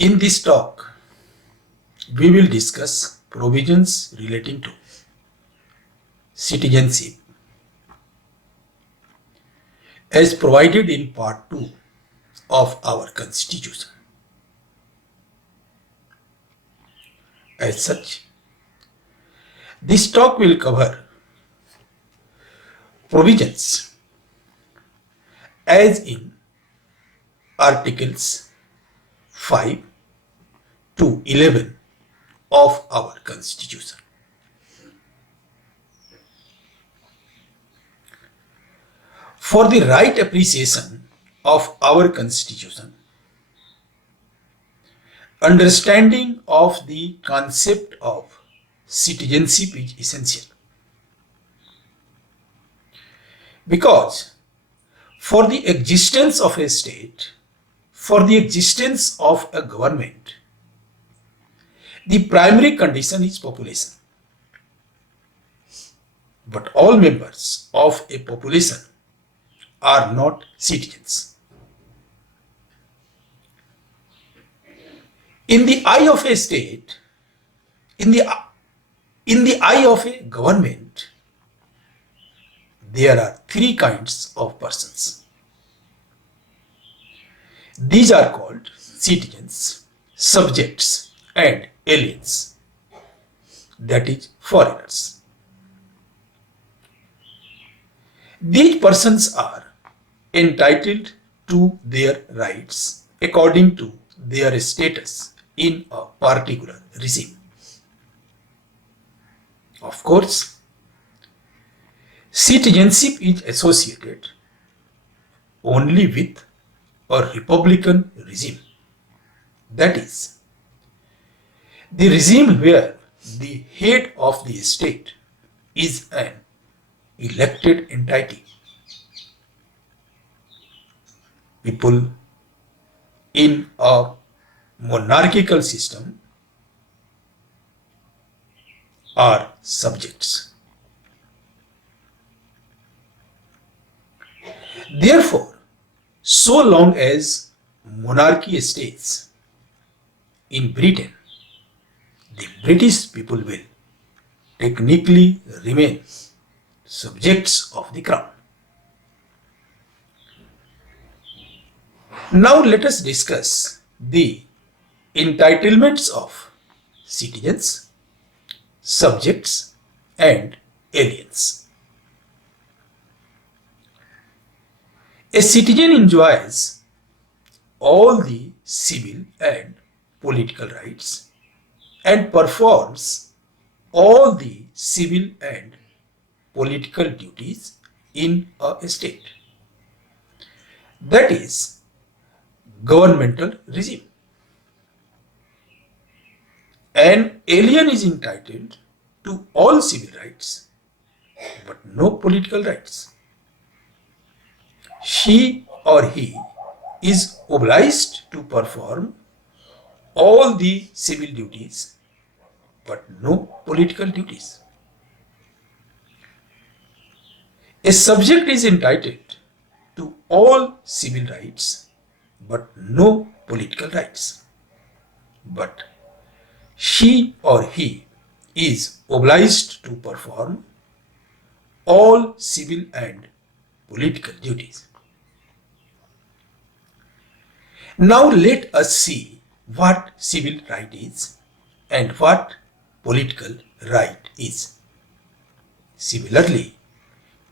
In this talk, we will discuss provisions relating to citizenship as provided in Part 2 of our Constitution. As such, this talk will cover provisions as in Articles 5 to 11 of our Constitution. For the right appreciation of our Constitution, understanding of the concept of citizenship is essential. Because for the existence of a state, for the existence of a government, the primary condition is population. But all members of a population are not citizens. In the eye of a state, in the eye of a government, there are three kinds of persons. These are called citizens, subjects, and aliens, that is, foreigners. These persons are entitled to their rights according to their status in a particular regime. Of course, citizenship is associated only with a republican regime, that is, the regime where the head of the state is an elected entity. People in a monarchical system are subjects. Therefore, so long as monarchy stays in Britain, the British people will technically remain subjects of the crown. Now let us discuss the entitlements of citizens, subjects, and aliens. A citizen enjoys all the civil and political rights and performs all the civil and political duties in a state, that is, governmental regime. An alien is entitled to all civil rights but no political rights. She or he is obliged to perform all the civil duties but no political duties. A subject is entitled to all civil rights but no political rights. But she or he is obliged to perform all civil and political duties. Now let us see what civil right is and what political right is. Similarly,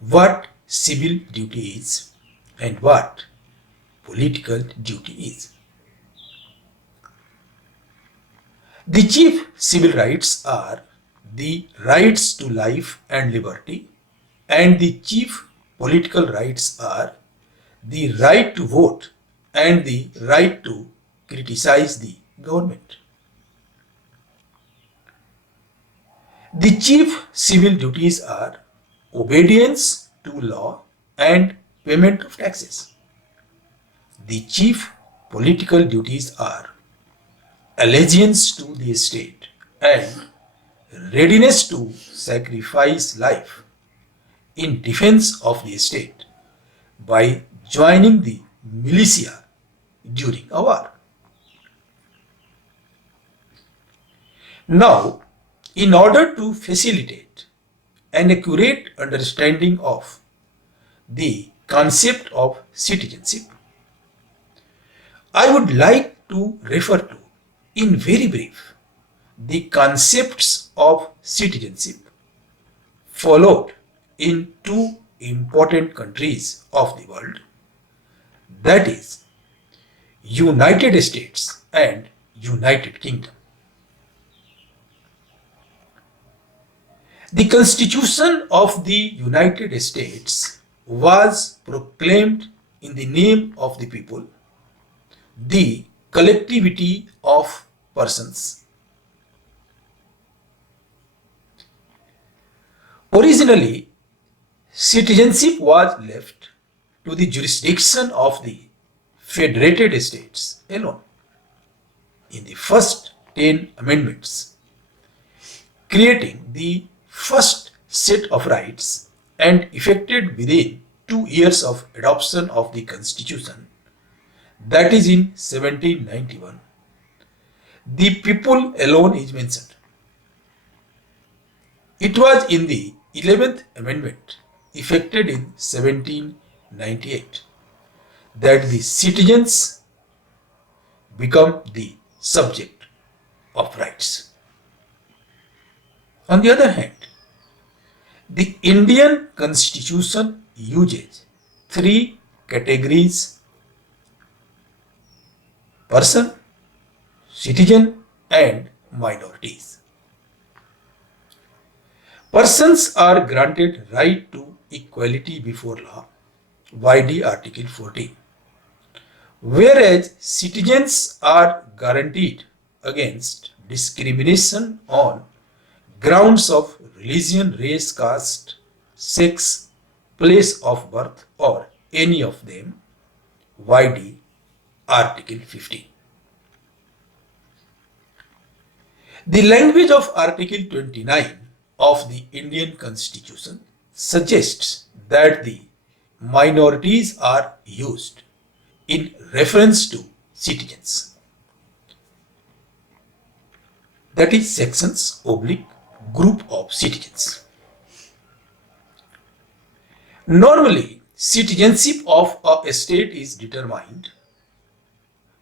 what civil duty is and what political duty is. The chief civil rights are the rights to life and liberty, and the chief political rights are the right to vote and the right to criticize the government. The chief civil duties are obedience to law and payment of taxes. The chief political duties are allegiance to the state and readiness to sacrifice life in defense of the state by joining the militia during a war. Now, in order to facilitate an accurate understanding of the concept of citizenship, I would like to refer to, in very brief, the concepts of citizenship followed in two important countries of the world, that is, United States and United Kingdom. The Constitution of the United States was proclaimed in the name of the people, the collectivity of persons. Originally, citizenship was left to the jurisdiction of the federated states alone. In the first 10 amendments, creating the first set of rights and effected within 2 years of adoption of the Constitution, that is in 1791, the people alone is mentioned. It was in the 11th Amendment, effected in 1798, that the citizens become the subject of rights. On the other hand, the Indian Constitution uses three categories: person, citizen, and minorities. Persons are granted right to equality before law by the Article 14, whereas citizens are guaranteed against discrimination on grounds of religion, race, caste, sex, place of birth, or any of them by the Article 15. The language of Article 29 of the Indian Constitution suggests that the minorities are used in reference to citizens. That is sections / group of citizens. Normally, citizenship of a state is determined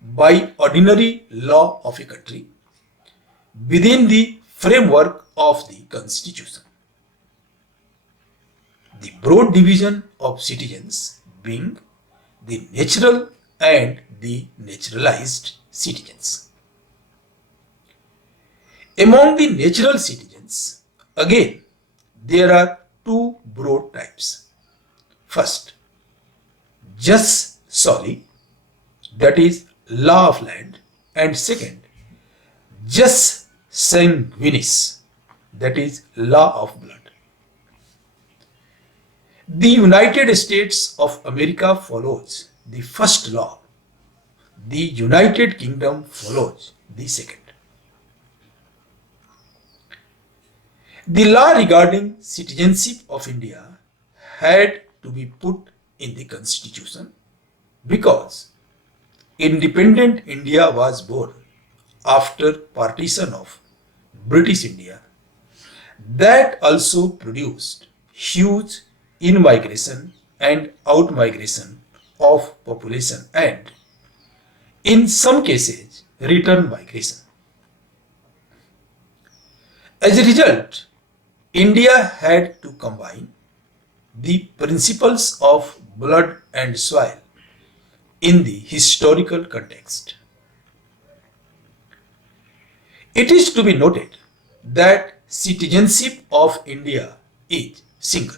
by ordinary law of a country within the framework of the Constitution. The broad division of citizens being the natural and the naturalized citizens. Among the natural citizens, again, there are two broad types. First, jus soli, that is law of land, and second, jus sanguinis, that is law of blood. The United States of America follows the first law. The United Kingdom follows the second. The law regarding citizenship of India had to be put in the Constitution because independent India was born after partition of British India. That also produced huge in-migration and out-migration of population and, in some cases, return migration. As a result, India had to combine the principles of blood and soil in the historical context. It is to be noted that citizenship of India is single.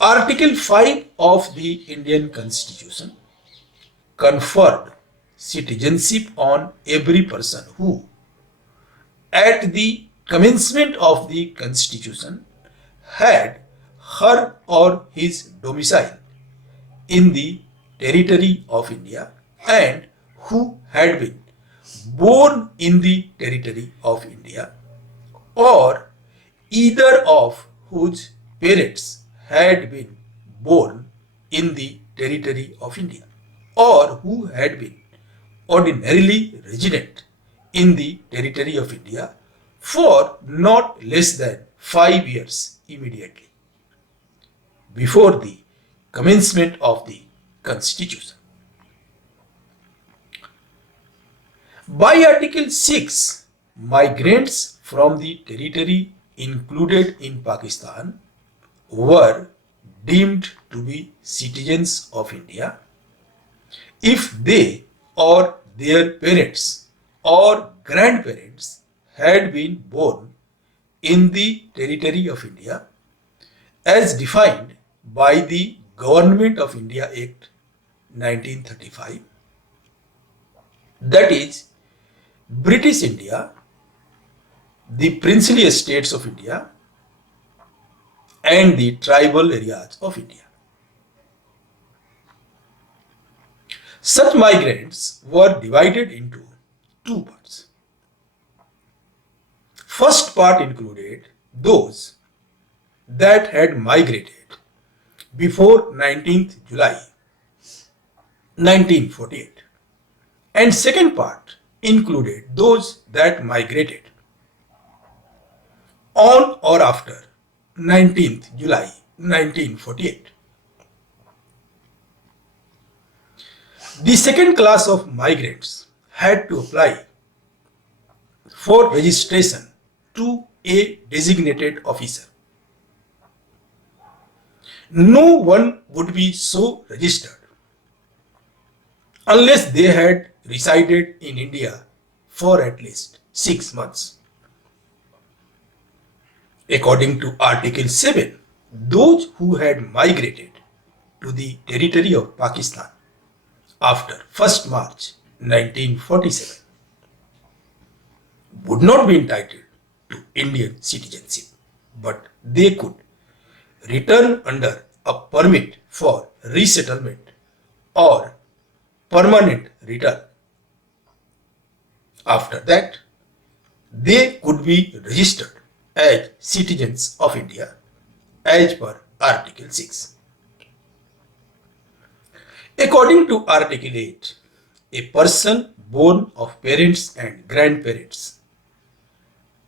Article 5 of the Indian Constitution conferred citizenship on every person who, at the commencement of the Constitution, had her or his domicile in the territory of India and who had been born in the territory of India, or either of whose parents had been born in the territory of India, or who had been ordinarily resident in the territory of India for not less than 5 years immediately before the commencement of the Constitution. By Article 6, migrants from the territory included in Pakistan were deemed to be citizens of India if they or their parents or grandparents had been born in the territory of India as defined by the Government of India Act 1935, that is, British India, the princely estates of India, and the tribal areas of India. Such migrants were divided into two parts. First part included those that had migrated before 19th July 1948, and second part included those that migrated on or after 19th July 1948. The second class of migrants had to apply for registration to a designated officer. No one would be so registered unless they had resided in India for at least 6 months. According to Article 7, those who had migrated to the territory of Pakistan after 1st March 1947 would not be entitled to Indian citizenship, but they could return under a permit for resettlement or permanent return. After that, they could be registered as citizens of India as per Article 6. According to Article 8, a person born of parents and grandparents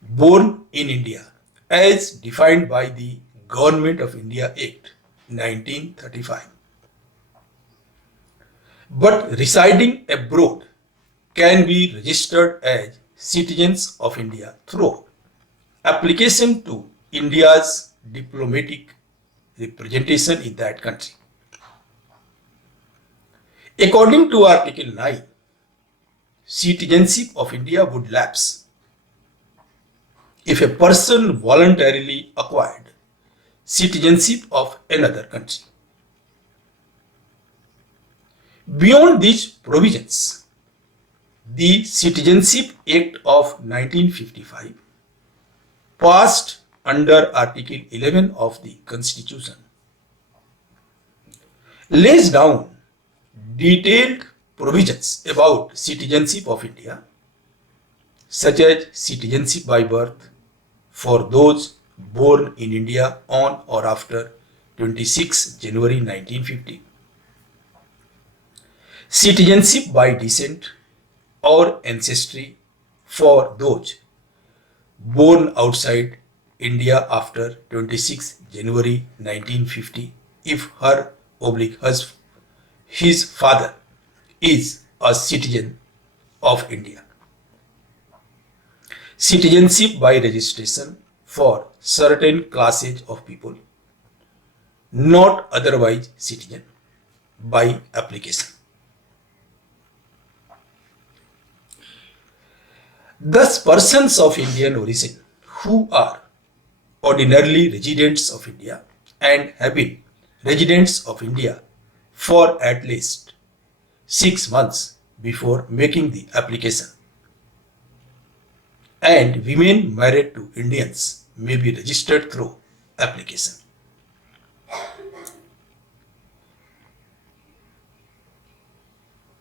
born in India as defined by the Government of India Act 1935 but residing abroad can be registered as citizens of India through application to India's diplomatic representation in that country. According to Article 9, citizenship of India would lapse if a person voluntarily acquired citizenship of another country. Beyond these provisions, the Citizenship Act of 1955, passed under Article 11 of the Constitution, lays down detailed provisions about citizenship of India, such as citizenship by birth for those born in India on or after 26 January 1950, citizenship by descent or ancestry for those born outside India after 26 January 1950 if his father is a citizen of India. Citizenship by registration for certain classes of people not otherwise citizen by application. Thus, persons of Indian origin who are ordinarily residents of India and have been residents of India for at least 6 months before making the application and women married to Indians may be registered through application.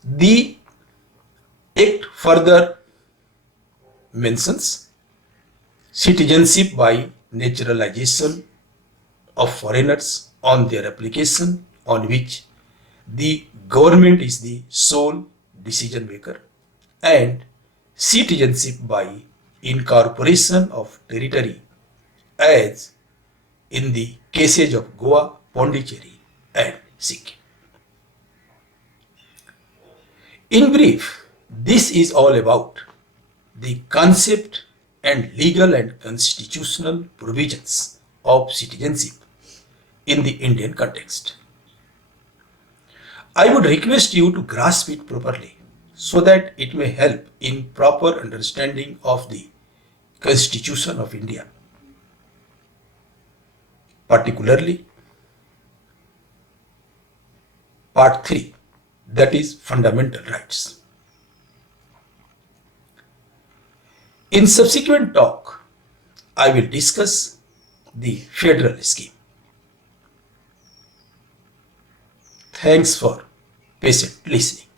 The Act further mentions citizenship by naturalization of foreigners on their application on which the government is the sole decision maker and citizenship by incorporation of territory, as in the cases of Goa, Pondicherry, and Sikkim. In brief, this is all about the concept and legal and constitutional provisions of citizenship in the Indian context. I would request you to grasp it properly so that it may help in proper understanding of the Constitution of India, particularly Part 3, that is Fundamental Rights. In subsequent talk, I will discuss the federal scheme. Thanks for patient listening.